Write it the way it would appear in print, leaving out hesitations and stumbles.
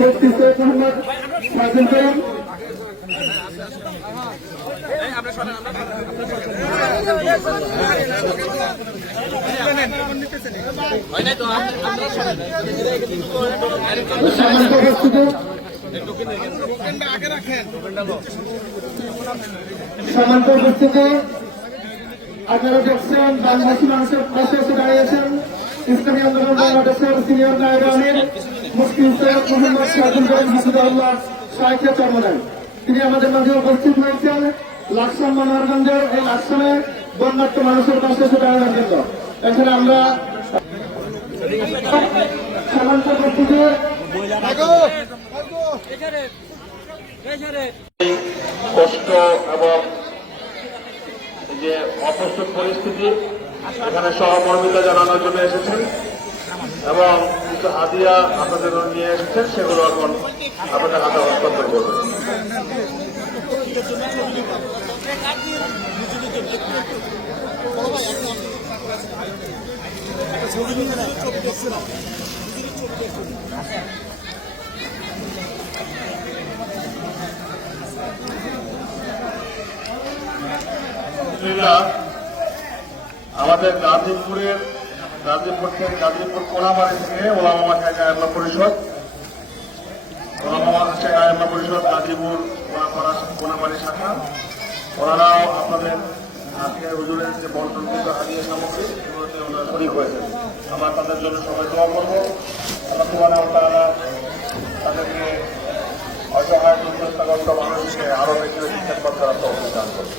মুফতি সৈয়দ মোহাম্মদ ফাজিল করিম, সম্মানিত উপস্থিতি, আপনারা দেখছেন বাংলাদেশি মানুষের পাশে এসে দাঁড়িয়েছেন ইসলামী আন্দোলন বাংলাদেশের সিনিয়র নায়েবে আমির মুফতি সৈয়দ মোহাম্মদ ফাজিল করিম হাফিজাহুল্লাহ শাইখে চরমনাই। তিনি আমাদের মাঝে উপস্থিত হয়েছেন লাকসাম মনোহরগঞ্জের এই লাকসামে বন্যার্থ মানুষের পাশে এসে দাঁড়ানোর জন্য। এখানে আমরা সম্মানিত উপস্থিতি কষ্ট এবং যে অপ্রস্তুত পরিস্থিতি এখানে সহমর্মিতা জানানোর জন্য এসেছেন এবং কিছু হাদিয়া আপনাদের নিয়ে এসেছেন, সেগুলো এখন আপনাদের হাতে হস্তান্তর করবেন। আমাদের গাজীপুর কোনাবাড়ি থেকে ওলামা শাখা আইম্মা পরিষদ গাজীপুর কোনাবাড়ি শাখা, ওনারাও আপনাদের আজকে হুজুরের যে বন্টনকৃত হাদিয়া সামগ্রী এগুলোতে ওনারা শরীক হয়েছেন। আমরা তাদের জন্য সবাই দোয়া করবো, আল্লাহ সুবহানাহু ওয়া তাআলা তাদেরকে অসহায় দুর্দশাগ্রস্ত মানুষকে আরো বেশি বেশি খেদমত করার তৌফিক দান করবে।